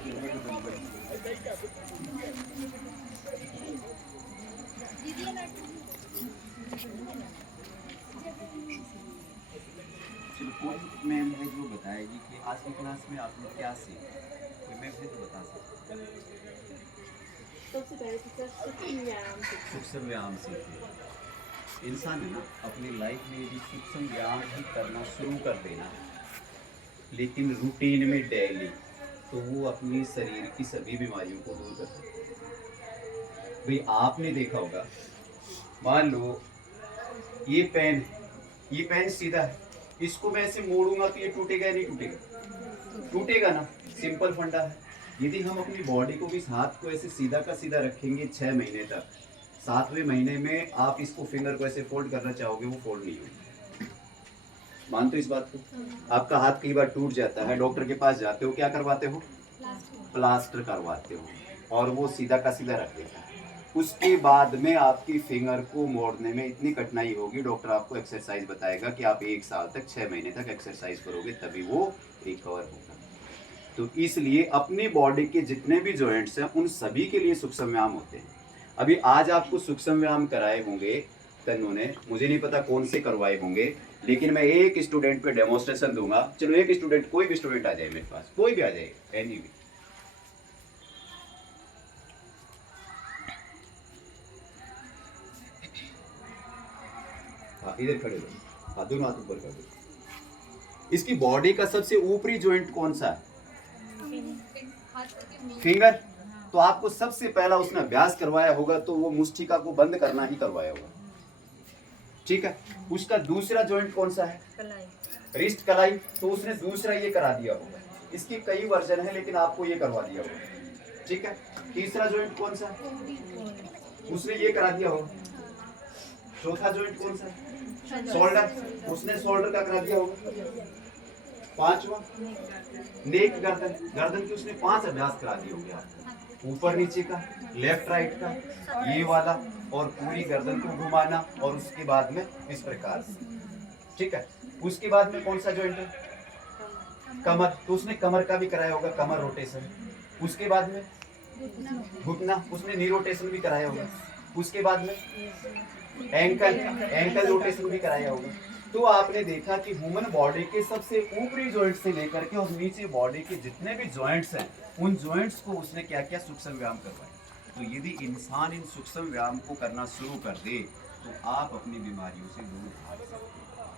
चलो कोई मैम है जो बताएगी कि आज की क्लास में आपने क्या सीखा, कोई मैम है तो बता सकते हैं। सबसे पहले तो सर सूक्ष्म व्यायाम सीखा। सूक्ष्म व्यायाम सीखे। इंसान है ना अपनी लाइफ में यदि सूक्ष्म व्यायाम ही करना शुरू कर देना, लेकिन रूटीन में डेली, तो वो अपनी शरीर की सभी बीमारियों को दूर कर सकता है। भाई आपने देखा होगा, मान लो ये पेन सीधा है, इसको मैं ऐसे मोड़ूंगा तो ये टूटेगा या नहीं टूटेगा? टूटेगा ना। सिंपल फंडा है। यदि हम अपनी बॉडी को भी हाथ को ऐसे सीधा का सीधा रखेंगे 6 महीने तक, 7वें महीने में आप इसको फिंगर को ऐसे फोल्ड करना चाहोगे, वो फोल्ड नहीं होगा। मानते हो इस बात को? आपका हाथ कई बार टूट जाता है, डॉक्टर के पास जाते हो, क्या करवाते हो? प्लास्टर करवाते हो, और वो सीधा का सीधा रख देता है। उसके बाद में आपकी फिंगर को मोड़ने में इतनी कठिनाई होगी, डॉक्टर आपको एक्सरसाइज बताएगा कि आप 1 साल तक 6 महीने तक एक्सरसाइज करोगे तभी वो रिकवर होगा। तो इसलिए अपनी बॉडी के जितने भी जॉइंट्स हैं उन सभी के लिए सूक्ष्म व्यायाम होते हैं। अभी आज आपको सूक्ष्म व्यायाम कराए होंगे तन्नू ने, मुझे नहीं पता कौन से करवाए होंगे, लेकिन मैं एक स्टूडेंट पे डेमोन्स्ट्रेशन दूंगा। चलो एक स्टूडेंट, कोई भी स्टूडेंट आ जाए मेरे पास, कोई भी आ जाए, एनी भी। हाँ इधर खड़े हो, हाँ दोनों हाथ ऊपर कर दो। इसकी बॉडी का सबसे ऊपरी जॉइंट कौन सा है? फिंगर। तो आपको सबसे पहला उसने अभ्यास करवाया होगा तो वो मुष्टिका को बंद करना ही करवाया होगा, ठीक है। उसका दूसरा जॉइंट कौन सा है? रिस्ट कलाई। तो उसने दूसरा ये करा दिया होगा। इसकी कई वर्जन है लेकिन आपको ये करवा दिया होगा, ठीक है। तीसरा जॉइंट कौन सा है? उसने ये करा दिया होगा। चौथा जॉइंट कौन सा है? शोल्डर। उसने शोल्डर का करा दिया होगा। पांचवा नेक, गर्दन। गर्दन की उसने 5 अभ्यास करा दिए होंगे आपको, ऊपर नीचे का, लेफ्ट राइट का, ये वाला, और पूरी गर्दन को घुमाना, और उसके बाद में इस प्रकार से, ठीक है। उसके बाद में कौन सा जॉइंट है? कमर। तो उसने कमर का भी कराया होगा, कमर रोटेशन। उसके बाद में घुटना, उसने नी रोटेशन भी कराया होगा। उसके बाद में एंकल रोटेशन भी कराया होगा। तो आपने देखा कि ह्यूमन बॉडी के सबसे ऊपरी जॉइंट से लेकर के और नीचे बॉडी के जितने भी जॉइंट्स हैं, उन जॉइंट्स को उसने क्या क्या सूक्ष्म व्यायाम करवाए। तो यदि इंसान इन सूक्ष्म व्यायाम को करना शुरू कर दे तो आप अपनी बीमारियों से दूर भाग सकते हैं।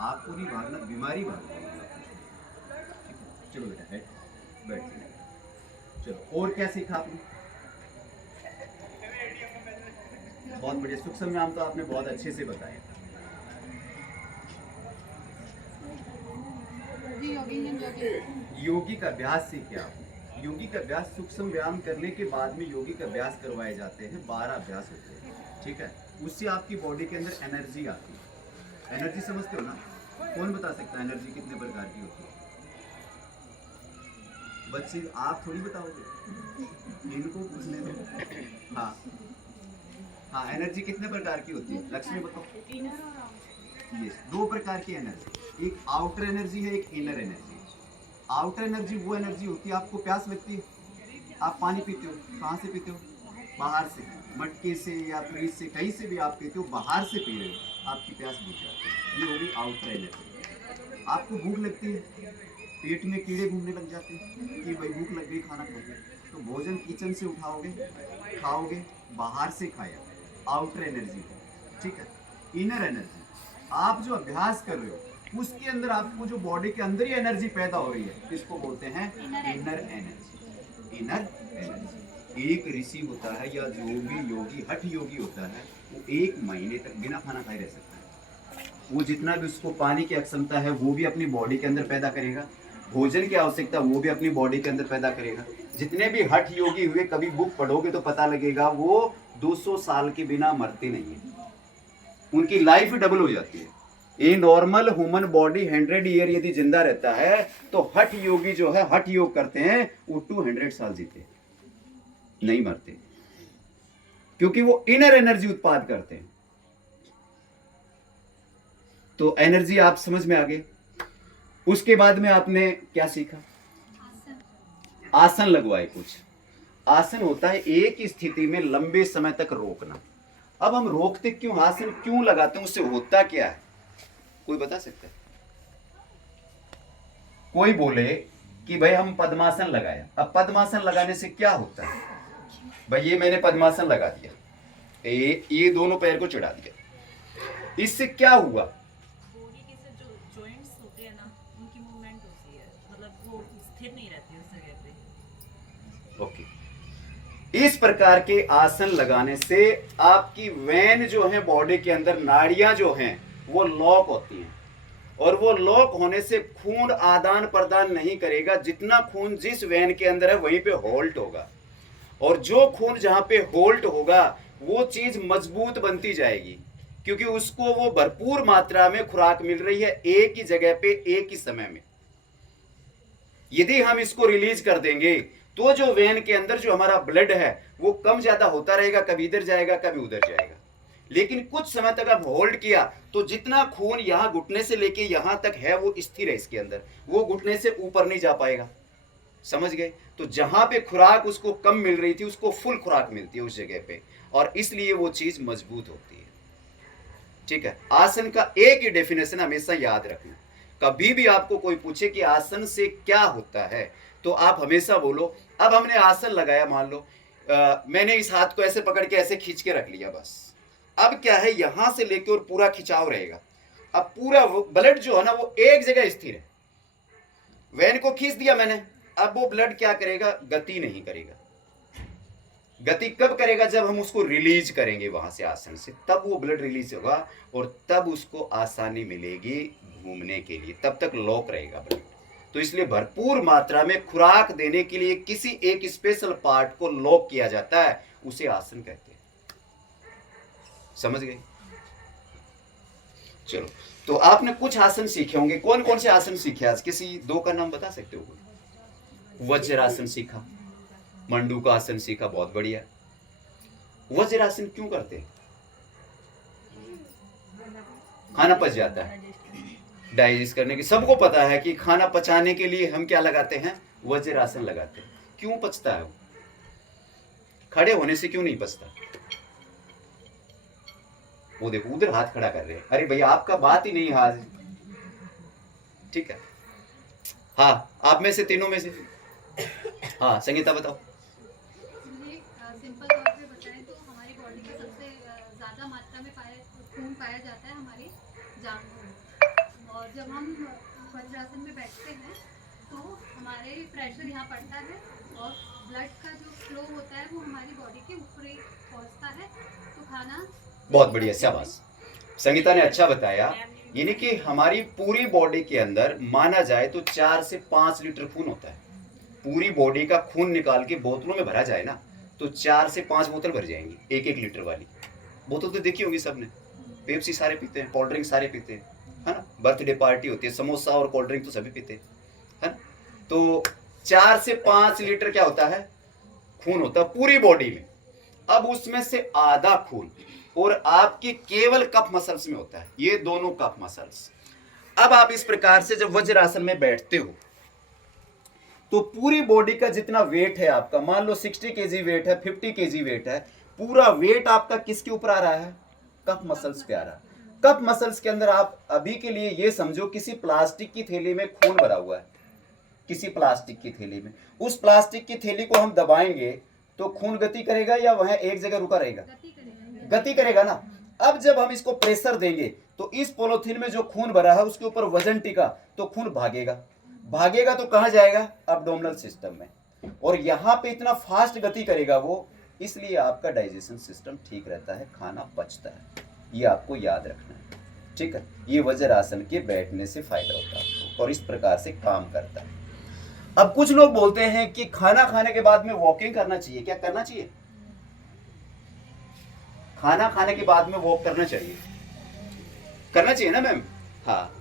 आपको नहीं भागना, बीमारी भाग जाएगी। चलो बेटा है, बैठ। चलो और क्या सीखा आपने? बहुत बढ़िया, सूक्ष्म व्यायाम तो आपने बहुत अच्छे से बताया। योगी का अभ्यास सीखे आप। योगी का अभ्यास, सूक्ष्म व्यायाम करने के बाद में योगी का अभ्यास करवाए जाते हैं। 12 अभ्यास होते हैं, ठीक है। उससे आपकी बॉडी के अंदर एनर्जी आती है। एनर्जी समझते हो ना? कौन बता सकता है एनर्जी कितने प्रकार की होती है? बच्चे आप थोड़ी बताओगे, इनको पूछने दो। हाँ हाँ, एनर्जी कितने प्रकार की होती है? लक्ष्मी बताओ। यस, 2 प्रकार की एनर्जी, एक आउटर एनर्जी है, एक इनर एनर्जी। आउटर एनर्जी वो एनर्जी होती है, आपको प्यास लगती है, आप पानी पीते हो, कहाँ से पीते हो? बाहर से, मटके से या फ्रिज से, कहीं से भी आप पीते हो, बाहर से पी रहे हो, आपकी प्यास बुझ जाती है, ये होगी आउटर एनर्जी। आपको भूख लगती है, पेट में कीड़े घूमने लग जाते हैं कि भाई भूख लग गई, खाना खाओगे, तो भोजन किचन से उठाओगे, खाओगे, बाहर से खाया, आउटर एनर्जी, ठीक है। इनर एनर्जी, आप जो अभ्यास कर रहे हो उसके अंदर आपको जो बॉडी के अंदर ही एनर्जी पैदा हो रही है, इसको बोलते हैं इनर एनर्जी। Inner energy. एक ऋषि होता है या जो भी योगी, हठ योगी होता है, वो 1 महीने तक बिना खाना खाए रह सकता है। वो जितना भी उसको पानी की क्षमता है वो भी अपनी बॉडी के अंदर पैदा करेगा, भोजन की आवश्यकता वो भी अपनी बॉडी के अंदर पैदा करेगा। जितने भी हठ योगी हुए, कभी बुक पढ़ोगे तो पता लगेगा वो 200 साल के बिना मरते नहीं है, उनकी लाइफ डबल हो जाती है। ये नॉर्मल ह्यूमन बॉडी 100 ईयर यदि जिंदा रहता है तो हठ योगी जो है, हठ योग करते हैं, वो 200 साल जीते, नहीं मरते, क्योंकि वो इनर एनर्जी उत्पाद करते हैं। तो एनर्जी आप समझ में आ गए। उसके बाद में आपने क्या सीखा? आसन लगवाए कुछ। आसन होता है एक ही स्थिति में लंबे समय तक रोकना। अब हम रोकते क्यों, आसन क्यों लगाते हैं, उससे होता क्या है, कोई बता सकता है? कोई बोले कि भाई हम पद्मासन लगाया, अब पद्मासन लगाने से क्या होता है? भाई ये मैंने पद्मासन लगा दिया, ये दोनों पैर को चढ़ा दिया, इससे क्या हुआ? बॉडी के से जो जॉइंट्स होते हैं ना, उनकी मूवमेंट होती है, मतलब वो स्थिर नहीं रहती उस जगह पे। ओके, इस प्रकार के आसन लगाने से आपकी वेन जो है बॉडी के अंदर, नाड़ियां जो हैं वो लॉक होती हैं, और वो लॉक होने से खून आदान प्रदान नहीं करेगा। जितना खून जिस वेन के अंदर है वहीं पे होल्ट होगा, और जो खून जहां पे होल्ट होगा वो चीज मजबूत बनती जाएगी, क्योंकि उसको वो भरपूर मात्रा में खुराक मिल रही है एक ही जगह पे एक ही समय में। यदि हम इसको रिलीज कर देंगे तो जो वेन के अंदर जो हमारा ब्लड है वो कम ज्यादा होता रहेगा, कभी इधर जाएगा कभी उधर जाएगा। लेकिन कुछ समय तक अब होल्ड किया तो जितना खून यहां घुटने से लेके यहां तक है वो स्थिर है इसके अंदर, वो घुटने से ऊपर नहीं जा पाएगा। समझ गए? तो जहां पे खुराक उसको कम मिल रही थी उसको फुल खुराक मिलती है उस जगह पे, और इसलिए वो चीज मजबूत होती है। ठीक है, आसन का एक ही डेफिनेशन हमेशा याद रखना। कभी भी आपको कोई पूछे कि आसन से क्या होता है तो आप हमेशा बोलो, अब हमने आसन लगाया, मान लो मैंने इस हाथ को ऐसे पकड़ के ऐसे खींच के रख लिया, बस अब क्या है यहां से लेके और पूरा खिंचाव रहेगा। अब पूरा ब्लड जो है ना वो एक जगह स्थिर है। वेन को खींच दिया मैंने, अब वो ब्लड क्या करेगा, गति नहीं करेगा। गति कब करेगा, जब हम उसको रिलीज करेंगे वहां से आसन से, तब वो ब्लड रिलीज होगा और तब उसको आसानी मिलेगी घूमने के लिए, तब तक लॉक रहेगा ब्लड। तो इसलिए भरपूर मात्रा में खुराक देने के लिए किसी एक स्पेशल पार्ट को लॉक किया जाता है, उसे आसन कहते हैं। समझ गए? चलो, तो आपने कुछ आसन सीखे होंगे। कौन कौन से आसन सीखे आज? किसी दो का नाम बता सकते हो? वज्रासन सीखा, मंडूकासन सीखा, बहुत बढ़िया। वज्रासन क्यों करते हैं? खाना पच जाता है, डाइजेस्ट करने की। सबको पता है कि खाना पचाने के लिए हम क्या लगाते हैं, वज्रासन लगाते हैं। क्यों पचता है वो? खड़े होने से क्यों नहीं पचता? वो देखो उधर हाथ खड़ा कर रहे हैं, अरे भैया आपका बात ही नहीं हाथ। ठीक है, हाँ आप में से तीनों में से, हाँ संगीता बताओ। सिंपल तौर पे बताएं तो हमारी बॉडी में सबसे ज़्यादा मात्रा में खून पाया जाता है हमारे जांघों में, और जब हम वज्रासन में बैठते हैं तो हमारे प्रेशर यहाँ पड़ता है और ब्लड का जो फ्लो होता है वो हमारी बॉडी के ऊपर ही पहुँचता है, तो खाना। बहुत बढ़िया, शाबाश संगीता ने अच्छा बताया। यानी कि हमारी पूरी बॉडी के अंदर माना जाए तो 4 से 5 लीटर खून होता है। पूरी बॉडी का खून निकाल के बोतलों में भरा जाए ना तो 4 से 5 बोतल भर जाएंगी, 1-1 लीटर वाली बोतल। तो देखी होगी सबने, पेप्सी सारे पीते हैं, कोल्ड ड्रिंक सारे पीते हैं, है ना। बर्थडे पार्टी होती है, समोसा और कोल्ड ड्रिंक तो सभी पीते हैं, है ना। तो 4 से 5 लीटर क्या होता है, खून होता है पूरी बॉडी में। अब उसमें से आधा खून और आपकी केवल कफ मसल्स में होता है, ये दोनों कफ मसल्स। अब आप इस प्रकार से जब वज्रासन में बैठते हो तो पूरी बॉडी का जितना वेट है आपका, मान लो 60 केजी वेट है, 50 केजी वेट है, पूरा वेट आपका किसके ऊपर आ रहा है, कफ मसल्स पे आ रहा है। कफ मसल्स के अंदर आप अभी के लिए ये समझो किसी प्लास्टिक की थैली में खून भरा हुआ है, किसी प्लास्टिक की थैली में। उस प्लास्टिक की थैली को हम दबाएंगे तो खून गति करेगा या वह एक जगह रुका रहेगा, गति करेगा ना। अब जब हम इसको प्रेशर देंगे तो इस पॉलिथीन में जो खून भरा है उसके ऊपर वजन टिका तो खून भागेगा, भागेगा तो कहां जाएगा, एब्डोमिनल सिस्टम में, और यहां पे इतना फास्ट गति करेगा वो, इसलिए आपका डाइजेशन सिस्टम ठीक रहता है, खाना पचता है। ये आपको याद रखना है, ठीक है। ये वज्रासन के बैठने से फायदा होता है और इस प्रकार से काम करता है। अब कुछ लोग बोलते हैं कि खाना खाने के बाद में वॉकिंग करना चाहिए, क्या करना चाहिए? खाना खाने के बाद में वॉक करना चाहिए, करना चाहिए ना मैम? हाँ।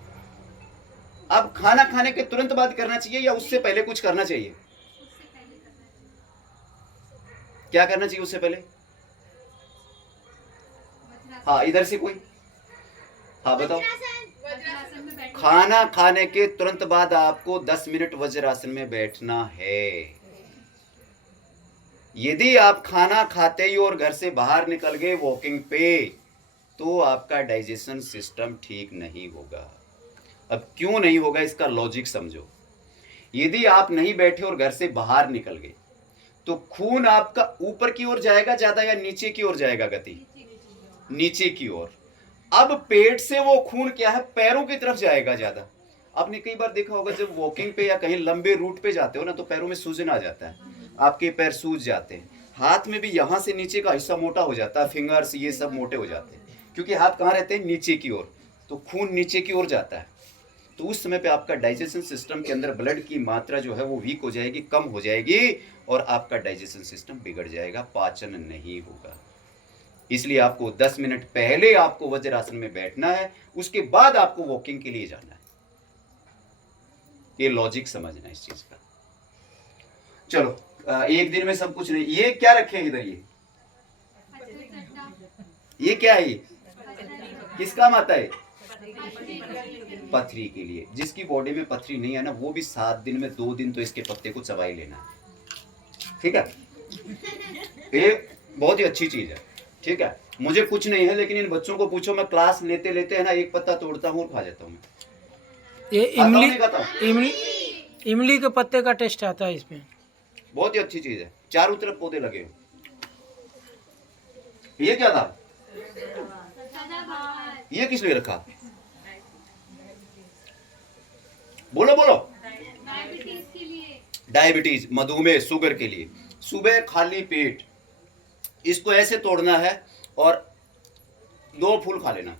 अब खाना खाने के तुरंत बाद करना चाहिए या उससे पहले कुछ करना चाहिए? क्या करना चाहिए उससे पहले? हाँ इधर से कोई, हाँ बताओ। खाना खाने के तुरंत बाद आपको 10 मिनट वज्रासन में बैठना है। यदि आप खाना खाते ही और घर से बाहर निकल गए वॉकिंग पे, तो आपका डाइजेशन सिस्टम ठीक नहीं होगा। अब क्यों नहीं होगा इसका लॉजिक समझो। यदि आप नहीं बैठे और घर से बाहर निकल गए, तो खून आपका ऊपर की ओर जाएगा ज्यादा या नीचे की ओर जाएगा गति? नीचे की ओर। अब पेट से वो खून क्या है, पैरों की तरफ जाएगा ज्यादा। आपने कई बार देखा होगा जब वॉकिंग पे या कहीं लंबे रूट पे जाते हो ना, तो पैरों में सूजन आ जाता है, आपके पैर सूज जाते हैं। हाथ में भी यहां से नीचे का हिस्सा मोटा हो जाता है, फिंगर्स ये सब मोटे हो जाते हैं, क्योंकि हाथ कहाँ रहते हैं, नीचे की ओर, तो खून नीचे की ओर जाता है। तो उस समय पे आपका डाइजेशन सिस्टम के अंदर ब्लड की मात्रा जो है वो वीक हो जाएगी, कम हो जाएगी, और आपका डाइजेशन सिस्टम बिगड़ जाएगा, पाचन नहीं होगा। इसलिए आपको 10 मिनट पहले आपको वज्रासन में बैठना है, उसके बाद आपको वॉकिंग के लिए जाना है। ये लॉजिक समझना इस चीज का। चलो एक दिन में सब कुछ नहीं। ये क्या रखे इधर, ये क्या है, ये किस काम आता है? पथरी के लिए। जिसकी बॉडी में पथरी नहीं है ना, वो भी 7 दिन में 2 दिन तो इसके पत्ते को चबाई लेना है, ठीक है? ये बहुत ही अच्छी चीज है, ठीक है? मुझे कुछ नहीं है, लेकिन इन बच्चों को पूछो, मैं क्लास लेते लेते है ना एक पत्ता तोड़ता हूँ और खा जाता हूँ मैं। ये इमली के पत्ते का टेस्ट आता है इसमें। बहुत ही अच्छी चीज है, चारों तरफ पौधे लगे हो। ये क्या था, ये किस लिए रखा? बोलो बोलो। डायबिटीज के लिए। डायबिटीज, मधुमेह, शुगर के लिए। सुबह खाली पेट इसको ऐसे तोड़ना है और 2 फूल खा लेना।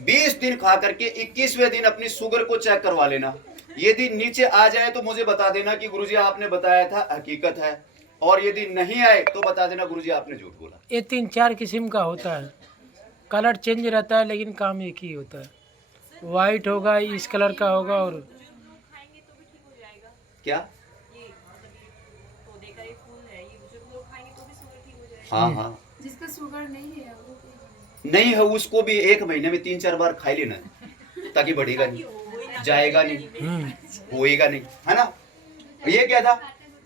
20 दिन खा करके 21वें दिन अपनी शुगर को चेक करवा लेना। यदि नीचे आ जाए तो मुझे बता देना कि गुरुजी आपने बताया था हकीकत है, और यदि नहीं आए तो बता देना गुरुजी आपने झूठ बोला। ये 3-4 किस्म का होता है, कलर चेंज रहता है, लेकिन काम एक ही होता है। वाइट होगा, इस कलर का होगा, और खाएंगे तो भी ठीक हो जाएगा। क्या? ये मतलब ये पौधे का एक फूल है, ये बुजुर्ग लोग खाएंगे तो भी शुगर ठीक हो जाएगा। हाँ हाँ, जिसका शुगर नहीं है वो नहीं है उसको भी 1 महीने में 3-4 बार खा लेना है, ताकि बढ़ेगा नहीं, जाएगा नहीं, होएगा नहीं, है ना? ये क्या था,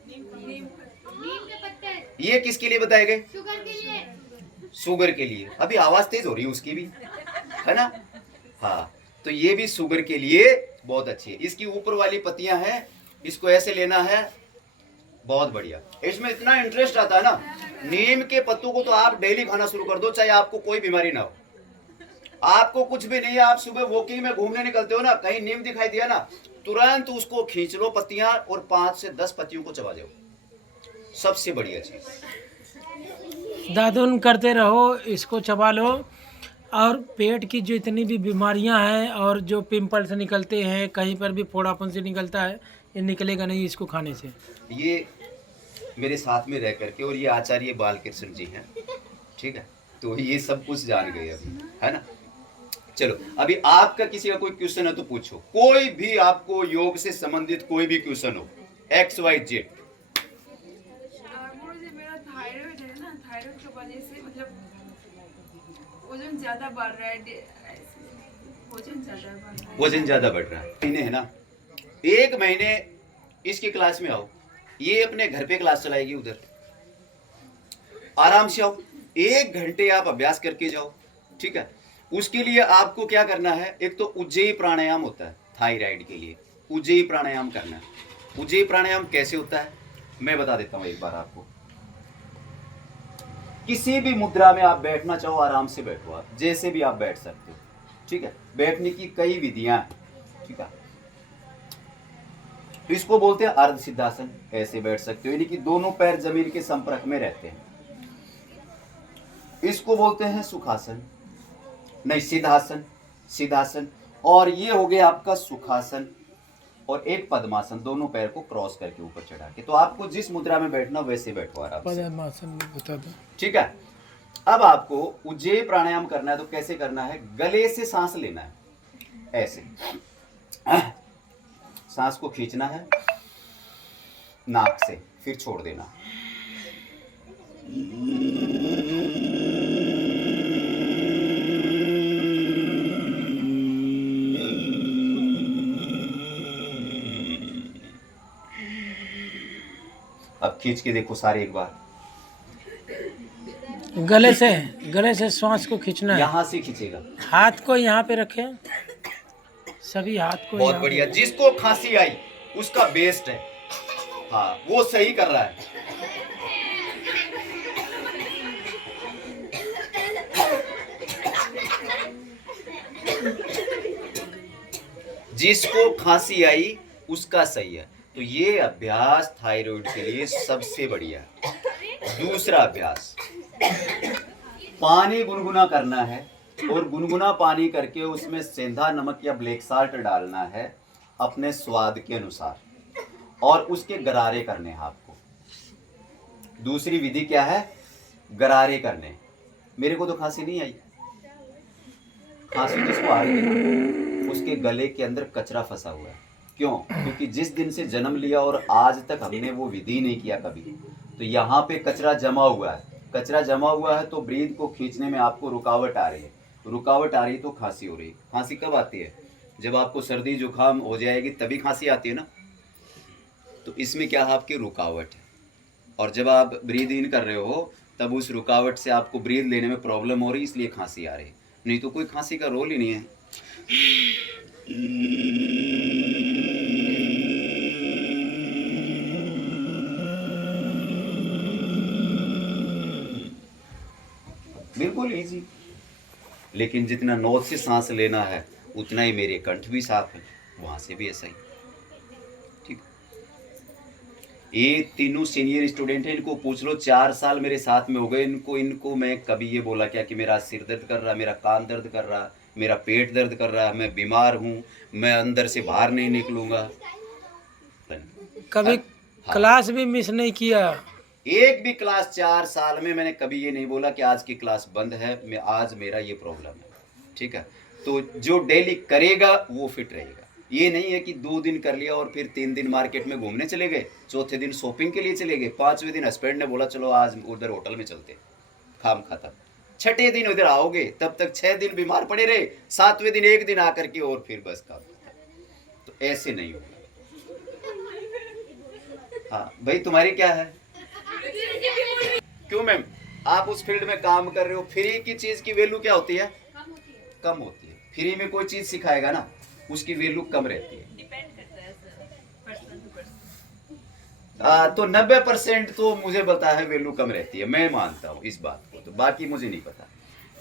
नीम के पत्ते ये किसके लिए बताए गए? शुगर के लिए। शुगर के लिए। अभी आवाज तेज हो रही है उसकी भी, है ना? हाँ, तो ये भी शुगर के लिए बहुत अच्छी है। इसकी ऊपर वाली पत्तियां हैं, इसको ऐसे लेना है, बहुत बढ़िया। इसमें इतना इंटरेस्ट आता है ना, नीम के पत्तों को तो आप डेली खाना शुरू कर दो, चाहे आपको कोई बीमारी ना हो, आपको कुछ भी नहीं है, आप सुबह वॉकिंग में घूमने निकलते हो ना, कहीं नीम दिखाई दिया ना, तुरंत उसको खींच लो पत्तियां और 5 से 10 पत्तियों को चबा दो, सबसे बढ़िया चीज। दादुन करते रहो, इसको चबा लो। और पेट की जो इतनी भी बीमारियां हैं और जो पिंपल्स निकलते हैं, कहीं पर भी फोड़ापन से निकलता है, ये निकलेगा नहीं इसको खाने से। ये मेरे साथ में रह करके, और ये आचार्य बालकृष्ण जी हैं, ठीक है? तो ये सब कुछ जान गए अभी, है ना? चलो, अभी आपका किसी का कोई क्वेश्चन है तो पूछो, कोई भी आपको योग से संबंधित कोई भी क्वेश्चन हो, XYZ। मुझे मेरा थायराइड है ना, थायराइड की वजह से मतलब वजन ज्यादा बढ़ रहा है, वजन ज्यादा बढ़ रहा है। वजन ज्यादा बढ़ रहा है, महीने है ना? 1 महीने इसकी क्लास में आओ, ये अपने घर पे क्लास चलाएगी, उधर आराम से आओ, 1 घंटे आप अभ्यास करके जाओ, ठीक है? उसके लिए आपको क्या करना है, एक तो उज्जयी प्राणायाम होता है थायराइड के लिए, उज्जयी प्राणायाम करना है। उज्जयी प्राणायाम कैसे होता है मैं बता देता हूं एक बार आपको। किसी भी मुद्रा में आप बैठना चाहो, आराम से बैठो, आप जैसे भी आप बैठ सकते हो, ठीक है? बैठने की कई विधियां, ठीक है? तो इसको बोलते हैं अर्ध सिद्धासन, ऐसे बैठ सकते हो, यानी कि दोनों पैर जमीन के संपर्क में रहते हैं। इसको बोलते हैं सुखासन, नहीं सिद्धासन, सिद्धासन। और ये हो गया आपका सुखासन, और एक पद्मासन, दोनों पैर को क्रॉस करके ऊपर चढ़ा के। तो आपको जिस मुद्रा में बैठना वैसे बैठो आराम से, पद्मासन बता दो, ठीक है? अब आपको उज्जयी प्राणायाम करना है तो कैसे करना है, गले से सांस लेना है, ऐसे सांस को खींचना है नाक से, फिर छोड़ देना। अब खींच के देखो सारे एक बार। गले से श्वास को खींचना है। यहाँ से खींचेगा। हाथ को यहाँ पे रखें, सभी हाथ को बहुत यहाँ बढ़िया। जिसको खांसी आई उसका बेस्ट है। हाँ, वो सही कर रहा है। जिसको खांसी आई उसका सही है। तो ये अभ्यास थायराइड के लिए सबसे बढ़िया है। दूसरा अभ्यास, पानी गुनगुना करना है और गुनगुना पानी करके उसमें सेंधा नमक या ब्लैक साल्ट डालना है अपने स्वाद के अनुसार, और उसके गरारे करने हैं आपको। दूसरी विधि क्या है? गरारे करने। मेरे को तो खांसी नहीं आई। खांसी जिसको आ रही है ना, उसके गले के अंदर कचरा फंसा हुआ है। क्यों? क्योंकि जिस दिन से जन्म लिया और आज तक हमने वो विधि नहीं किया कभी, तो यहाँ पे कचरा जमा हुआ है। कचरा जमा हुआ है तो ब्रीथ को खींचने में आपको रुकावट आ रही है। रुकावट आ रही है तो खांसी हो रही है। खांसी कब आती है? जब आपको सर्दी जुकाम हो जाएगी तभी खांसी आती है ना। तो इसमें क्या है? आपकी रुकावट है। और जब आप ब्रीथ इन कर रहे हो तब उस रुकावट से आपको ब्रीथ लेने में प्रॉब्लम हो रही है, इसलिए खांसी आ रही है। नहीं तो कोई खांसी का रोल ही नहीं है। बिल्कुल इजी। लेकिन जितना नोज से सांस लेना है उतना ही मेरे कंठ भी साफ है, वहां से भी ऐसा ही। ठीक। ये तीनों सीनियर स्टूडेंट हैं, इनको पूछ लो, 4 साल मेरे साथ में हो गए। इनको मैं कभी ये बोला क्या कि मेरा सिर दर्द कर रहा, मेरा कान दर्द कर रहा, मेरा पेट दर्द कर रहा है, मैं बीमार हूँ, मैं अंदर से बाहर नहीं निकलूंगा? कभी क्लास भी मिस नहीं किया? एक भी क्लास 4 साल में मैंने कभी ये नहीं बोला कि आज की क्लास बंद है, मैं आज मेरा ये प्रॉब्लम है। ठीक है। तो जो डेली करेगा वो फिट रहेगा। ये नहीं है कि 2 दिन कर लिया और फिर 3 दिन मार्केट में घूमने चले गए, चौथे दिन शॉपिंग के लिए चले गए, 5वें दिन हस्बैंड ने बोला चलो आज उधर होटल में चलते, खाम खाता। 6ठे दिन उधर आओगे तब तक 6 दिन बीमार पड़े रहे, 7वें दिन 1 दिन आकर के और फिर बस काम। तो ऐसे नहीं होगा। हाँ भाई, तुम्हारी क्या है? क्यों मैम? आप उस फील्ड में काम कर रहे हो, फ्री की चीज की वैल्यू क्या होती है? कम होती है। फ्री में कोई चीज सिखाएगा ना, उसकी वैल्यू कम रहती है। डिपेंड करता है सर, पर्सन टू पर्सन। तो 90% तो मुझे पता है वैल्यू कम रहती है, मैं मानता हूँ इस बात को। तो बाकी मुझे नहीं पता,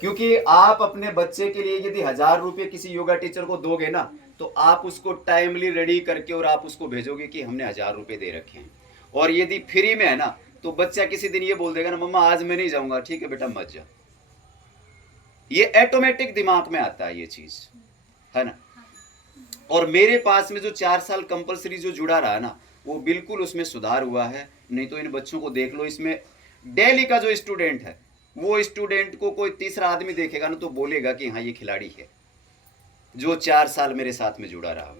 क्योंकि आप अपने बच्चे के लिए यदि 1000 रुपये किसी योगा टीचर को दोगे ना, तो आप उसको टाइमली रेडी करके और आप उसको भेजोगे कि हमने 1000 रुपये दे रखे हैं। और यदि फ्री में है ना, तो बच्चा किसी दिन ये बोल देगा ना, मम्मा आज मैं नहीं जाऊंगा। ठीक है बेटा, मत जा। ये ऑटोमेटिक दिमाग में आता है ये चीज, है ना। और मेरे पास में जो 4 साल कंपलसरी जो जुड़ा रहा ना, वो बिल्कुल उसमें सुधार हुआ है। नहीं तो इन बच्चों को देख लो, इसमें डेली का जो स्टूडेंट है, वो स्टूडेंट को कोई तीसरा आदमी देखेगा ना तो बोलेगा कि हाँ ये खिलाड़ी है, जो 4 साल मेरे साथ में जुड़ा रहा।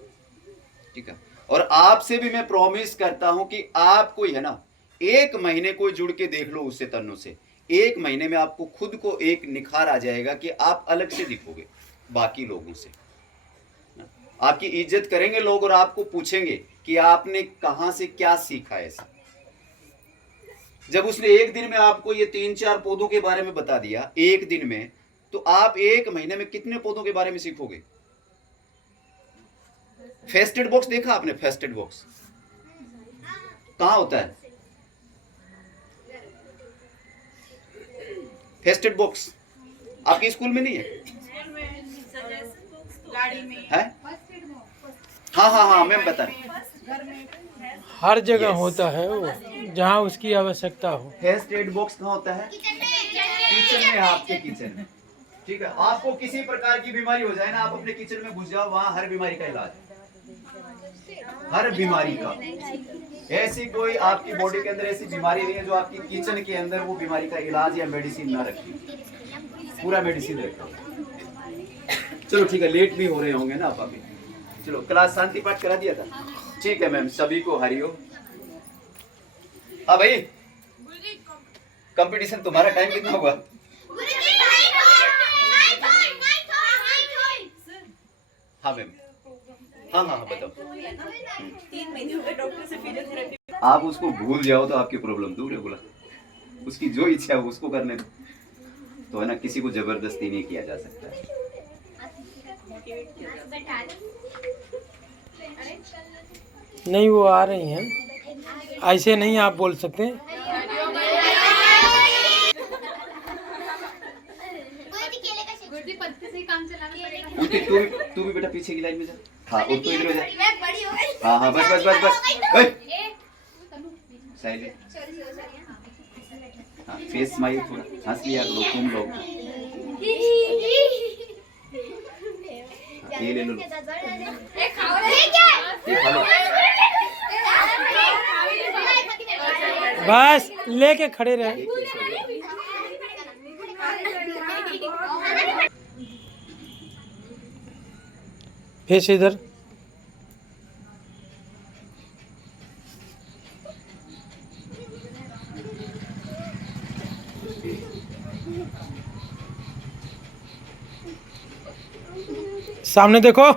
ठीक है। और आपसे भी मैं प्रॉमिस करता हूं कि आपको है ना, 1 महीने कोई जुड़ के देख लो उससे, तन्नों से। 1 महीने में आपको खुद को एक निखार आ जाएगा कि आप अलग से दिखोगे बाकी लोगों से। आपकी इज्जत करेंगे लोग और आपको पूछेंगे कि आपने कहां से क्या सीखा है ऐसा। जब उसने 1 दिन में आपको ये 3-4 पौधों के बारे में बता दिया 1 दिन में, तो आप 1 महीने में कितने पौधों के बारे में सीखोगे? फेस्टेड बॉक्स देखा आपने? फेस्टेड बॉक्स कहां होता है? फेस्टेड बॉक्स आपके स्कूल में नहीं है? गाड़ी में है? हाँ मैम बता रही। हर जगह होता है वो, जहाँ उसकी आवश्यकता हो। फर्स्ट एड बॉक्स कहाँ होता है? किचन में, आपके किचन में। ठीक है। आपको किसी प्रकार की बीमारी हो जाए ना, आप अपने किचन में घुस जाओ, वहाँ हर बीमारी का इलाज, हर बीमारी का। ऐसी कोई आपकी बॉडी के अंदर ऐसी बीमारी नहीं है जो आपकी किचन के अंदर वो बीमारी का इलाज या मेडिसिन ना रखी, पूरा मेडिसिन रखा। चलो ठीक है, लेट भी हो रहे होंगे ना आप अभी। चलो, क्लास शांति पाठ करा दिया था? ठीक है मैम, सभी को हरिओम। हाँ भाई, कंपटीशन तुम्हारा टाइम कितना हुआ? हाँ मैम, हाँ बताओ। 3 महीने हो गए डॉक्टर से फिजियोथेरेपी आप उसको भूल जाओ तो आपकी प्रॉब्लम दूर है। बोला उसकी जो इच्छा है वो उसको करने दो। तो है ना, किसी को जबरदस्ती नहीं किया जा सकता है। नहीं वो आ रही हैं, ऐसे नहीं आप बोल सकते। गुरुजी पत्ते से ही काम चलाना पड़ेगा। उनकी तू भी बेटा पीछे की लाइन में जा। हाँ और तू इधर हो जा। हाँ हाँ बस बस बस बस। ओए साइलेंट। हाँ फेस स्माइल, थोड़ा हंस लिया करो तुम लोग। हाँ, ये ले लो, ये खा लो। बस लेके खड़े रहे। फेस इधर। सामने देखो।